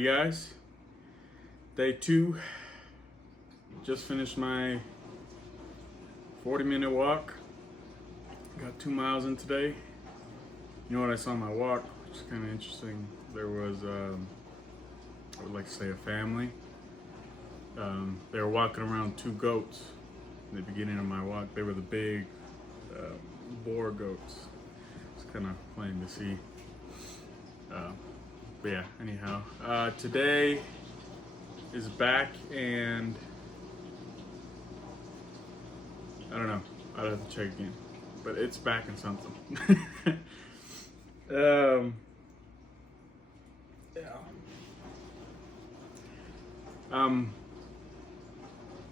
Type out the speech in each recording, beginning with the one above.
Howdy guys, day 2, just finished my 40-minute walk, got 2 miles in today. You know what I saw on my walk, which is kind of interesting, there was, I would like to say a family. They were walking around 2 goats in the beginning of my walk. They were the big boar goats. It's kind of funny to see. But yeah, anyhow, today is back, and I don't know, I'd have to check again, but it's back in something.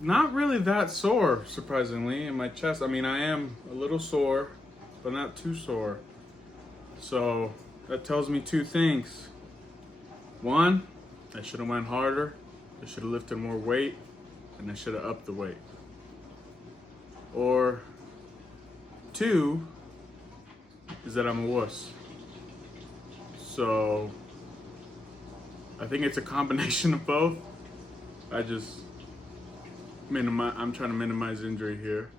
Not really that sore, surprisingly, in my chest. I mean, I am a little sore, but not too sore. So that tells me 2 things. 1, I should have went harder. I should have lifted more weight, and I should have upped the weight. Or 2 is that I'm a wuss. So I think it's a combination of both. I'm trying to minimize injury here.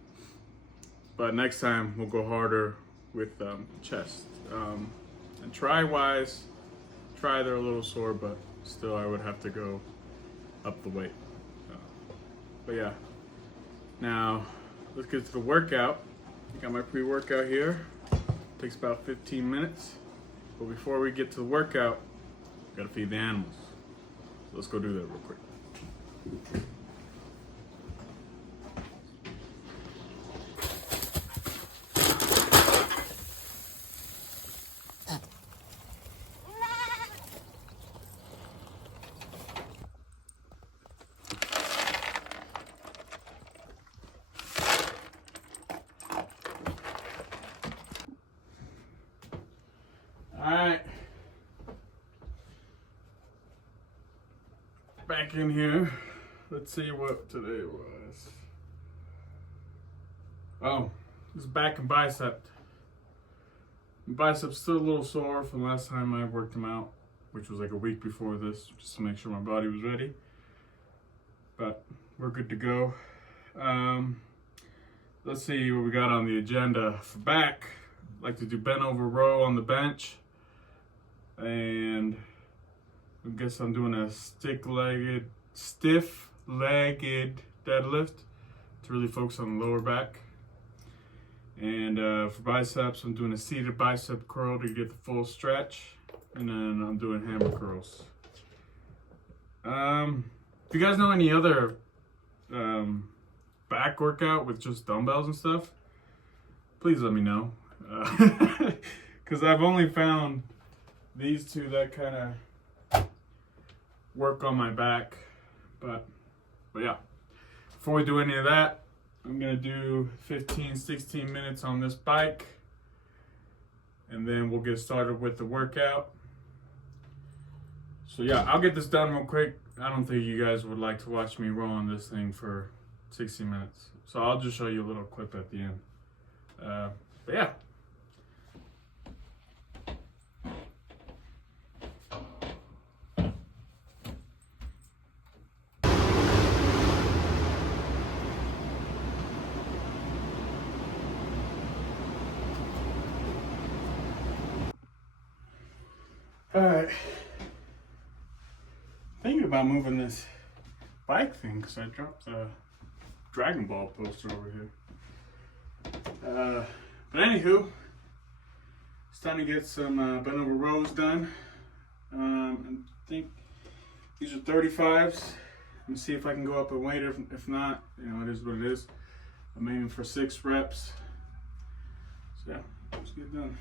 But next time we'll go harder with chest. And try-wise, they're a little sore, but still I would have to go up the weight. But yeah, now let's get to the workout. I got my pre-workout here. Takes about 15 minutes. But before we get to the workout, gotta feed the animals. So let's go do that real quick. Alright, back in here. Let's see what today was. Oh, this is back and bicep. Bicep's still a little sore from last time I worked them out, which was like a week before this, just to make sure my body was ready. But we're good to go. Let's see what we got on the agenda for back. I'd like to do bent over row on the bench. And I guess I'm doing a stiff-legged deadlift to really focus on the lower back. And for biceps, I'm doing a seated bicep curl to get the full stretch. And then I'm doing hammer curls. If you guys know any other back workout with just dumbbells and stuff, please let me know. Because I've only found these 2 that kind of work on my back, but yeah. Before we do any of that, I'm gonna do 15-16 minutes on this bike, and then we'll get started with the workout. So yeah, I'll get this done real quick. I don't think you guys would like to watch me roll on this thing for 60 minutes, so I'll just show you a little clip at the end. But yeah. Alright, thinking about moving this bike thing because I dropped the Dragon Ball poster over here. But anywho, it's time to get some bent over rows done. I think these are 35s. Let me see if I can go up in weight. If not, you know, it is what it is. I'm aiming for 6 reps. So yeah, let's get it done.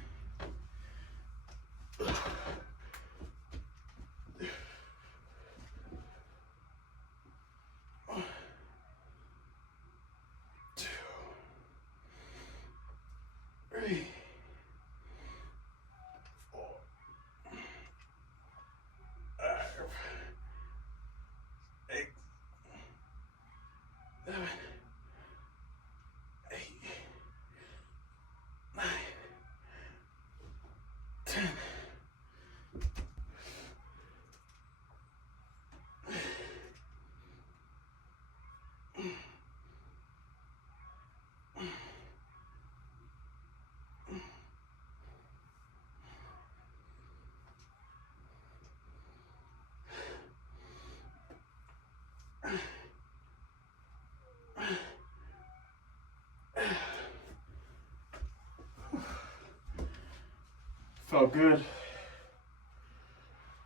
felt good.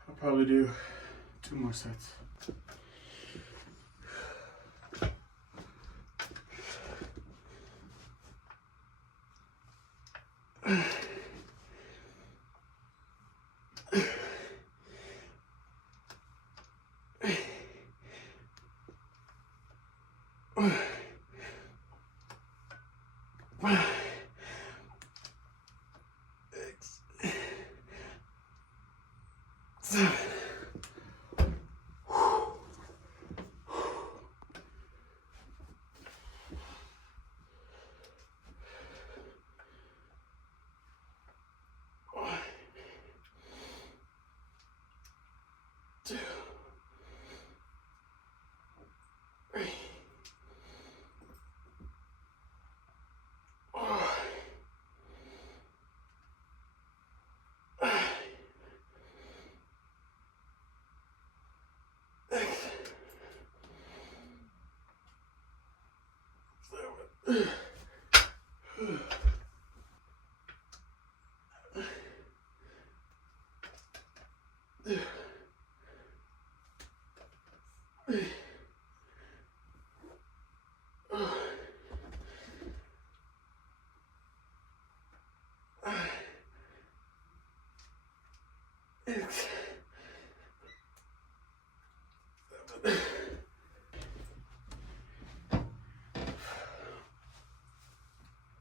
I'll probably do 2 more sets.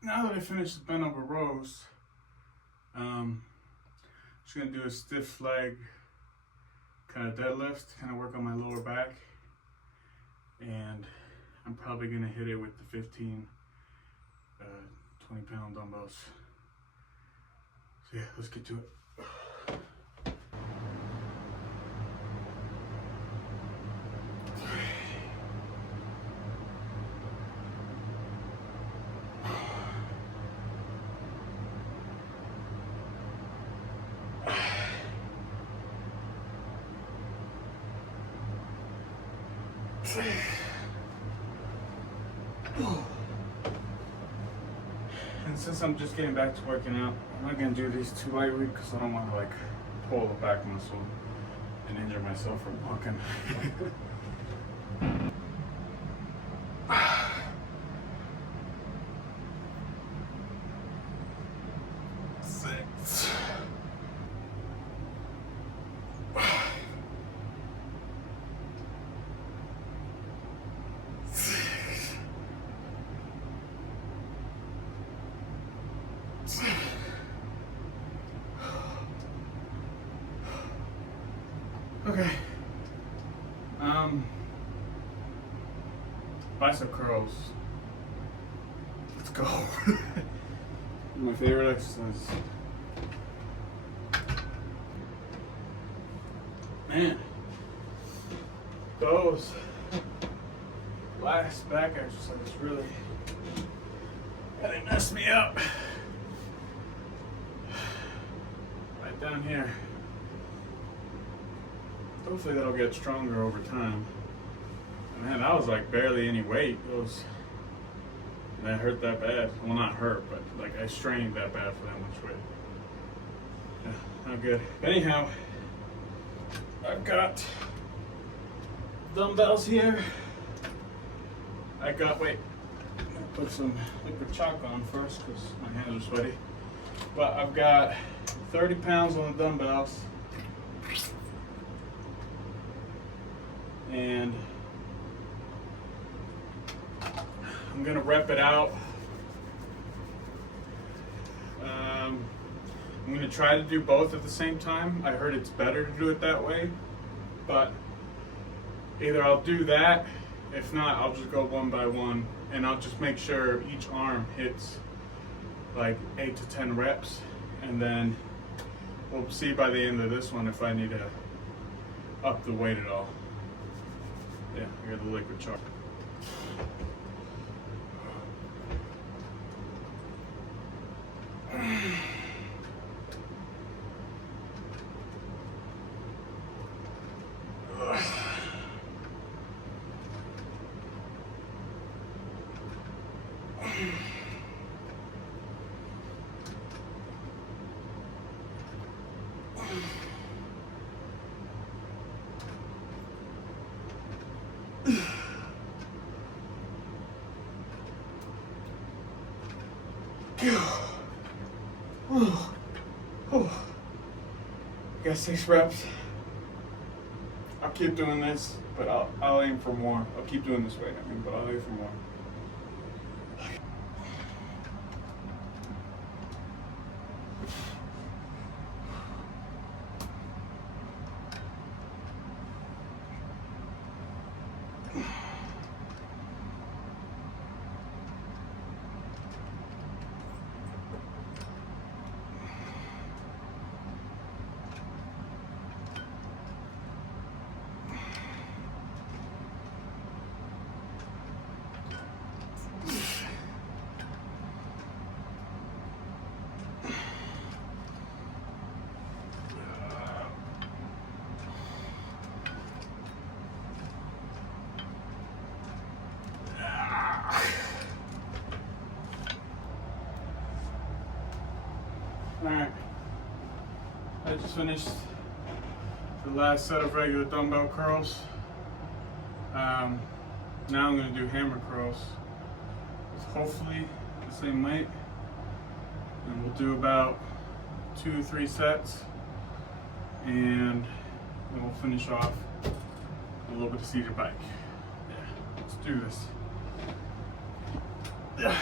Now that I finished the bent over rows, just gonna do a stiff leg kind of deadlift, kind of work on my lower back, and I'm probably gonna hit it with the 15, 20-pound dumbbells. So yeah, let's get to it. And since I'm just getting back to working out, I'm not gonna do these too lightly because I don't want to like pull the back muscle and injure myself from walking. 6. Okay. Bicep curls. Let's go. My favorite exercise. Man, those last back exercises really messed me up. Right down here. Hopefully that'll get stronger over time. Man, that was like barely any weight. That hurt that bad. Well, not hurt, but like I strained that bad for that much weight. Yeah, not good. Anyhow, I've got dumbbells here. Wait, I'm gonna put some liquid chalk on first because my hands are sweaty. But I've got 30 pounds on the dumbbells. And I'm gonna rep it out. I'm gonna try to do both at the same time. I heard it's better to do it that way, but either I'll do that, if not, I'll just go one by one, and I'll just make sure each arm hits like 8 to 10 reps, and then we'll see by the end of this one if I need to up the weight at all. Yeah, I got the liquid chalk. Got 6 reps. I'll keep doing this, but I'll aim for more. I'll keep doing this way, but I'll aim for more. Alright, I just finished the last set of regular dumbbell curls. Now I'm going to do hammer curls. It's hopefully the same weight. And we'll do about 2-3 sets. And then we'll finish off with a little bit of seated bike. Yeah, let's do this. Yeah.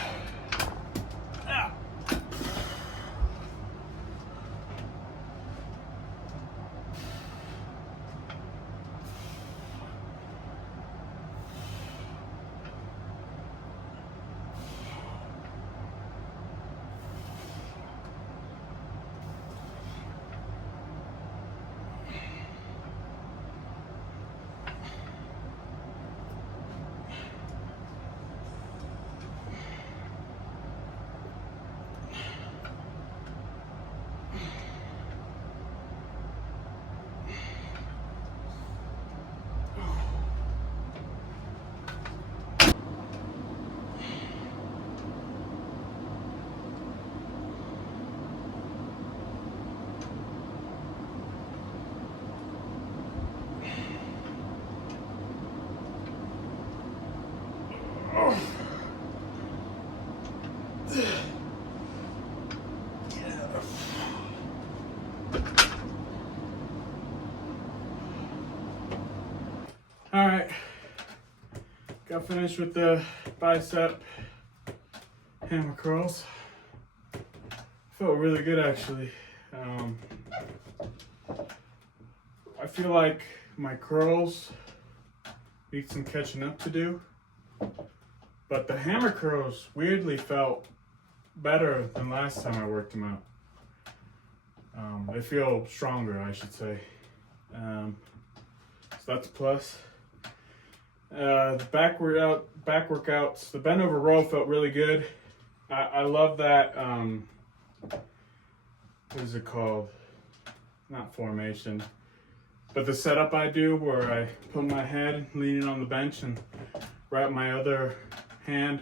Alright, got finished with the bicep hammer curls. Felt really good actually. I feel like my curls need some catching up to do, but the hammer curls weirdly felt better than last time I worked them out. They feel stronger, I should say. So that's a plus. The back workouts, the bent over row felt really good. I love that, what is it called? Not formation, but the setup I do where I put my head leaning on the bench and wrap my other hand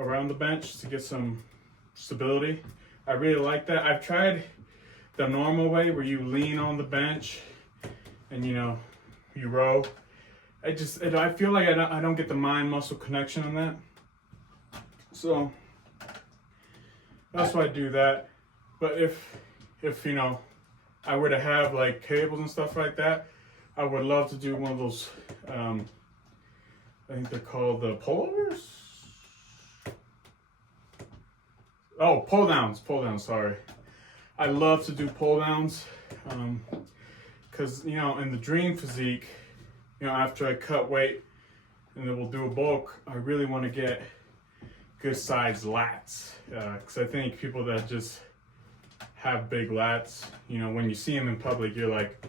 around the bench to get some stability. I really like that. I've tried the normal way where you lean on the bench and you row. I feel like I don't get the mind muscle connection on that. So that's why I do that. But if I were to have like cables and stuff like that, I would love to do one of those, I think they're called the pullovers? Oh, pull downs, sorry. I love to do pull downs, because, in the dream physique, after I cut weight and then we'll do a bulk, I really want to get good sized lats, because I think people that just have big lats, when you see them in public, you're like,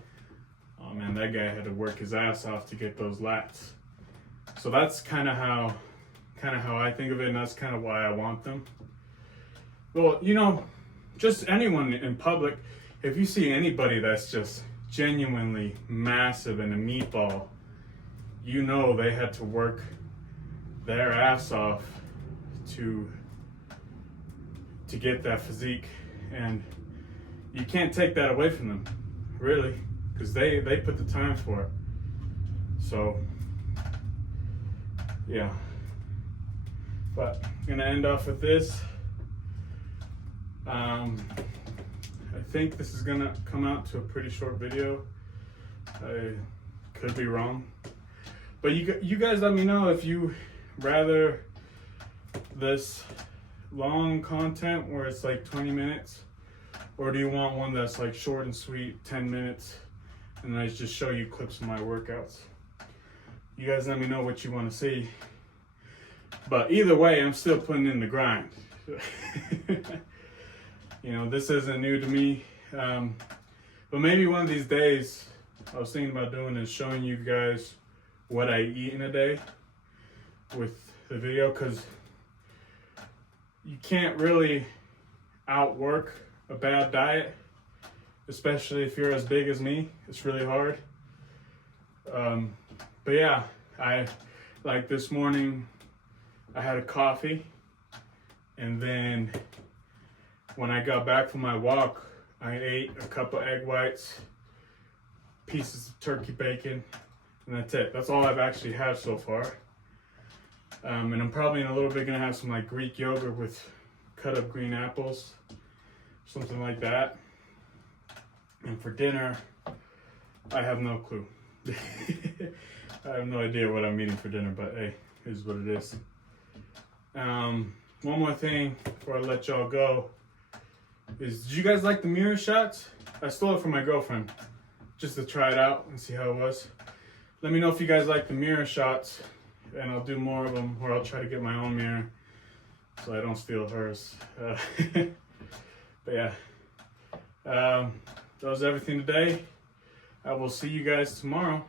oh man, that guy had to work his ass off to get those lats. So that's kind of how I think of it, and that's kind of why I want them. Well, just anyone in public, if you see anybody that's just genuinely massive and a meatball, they had to work their ass off to get that physique, and you can't take that away from them, really, because they put the time for it. So yeah, but I'm gonna end off with this. I think this is gonna come out to a pretty short video. I could be wrong, but you guys let me know if you rather this long content where it's like 20 minutes, or do you want one that's like short and sweet, 10 minutes, and I just show you clips of my workouts. You guys let me know what you want to see. But either way, I'm still putting in the grind. You know, this isn't new to me. But maybe one of these days, I was thinking about doing is showing you guys what I eat in a day with the video, because you can't really outwork a bad diet, especially if you're as big as me. It's really hard. But yeah, like this morning, I had a coffee, and then when I got back from my walk, I ate a couple egg whites, pieces of turkey bacon, and that's it. That's all I've actually had so far. And I'm probably in a little bit gonna have some like Greek yogurt with cut up green apples, something like that. And for dinner, I have no clue. I have no idea what I'm eating for dinner, but hey, it is what it is. One more thing before I let y'all go is, did you guys like the mirror shots? I stole it from my girlfriend just to try it out and see how it was. Let me know if you guys like the mirror shots, and I'll do more of them, or I'll try to get my own mirror so I don't steal hers. But yeah, that was everything today. I will see you guys tomorrow.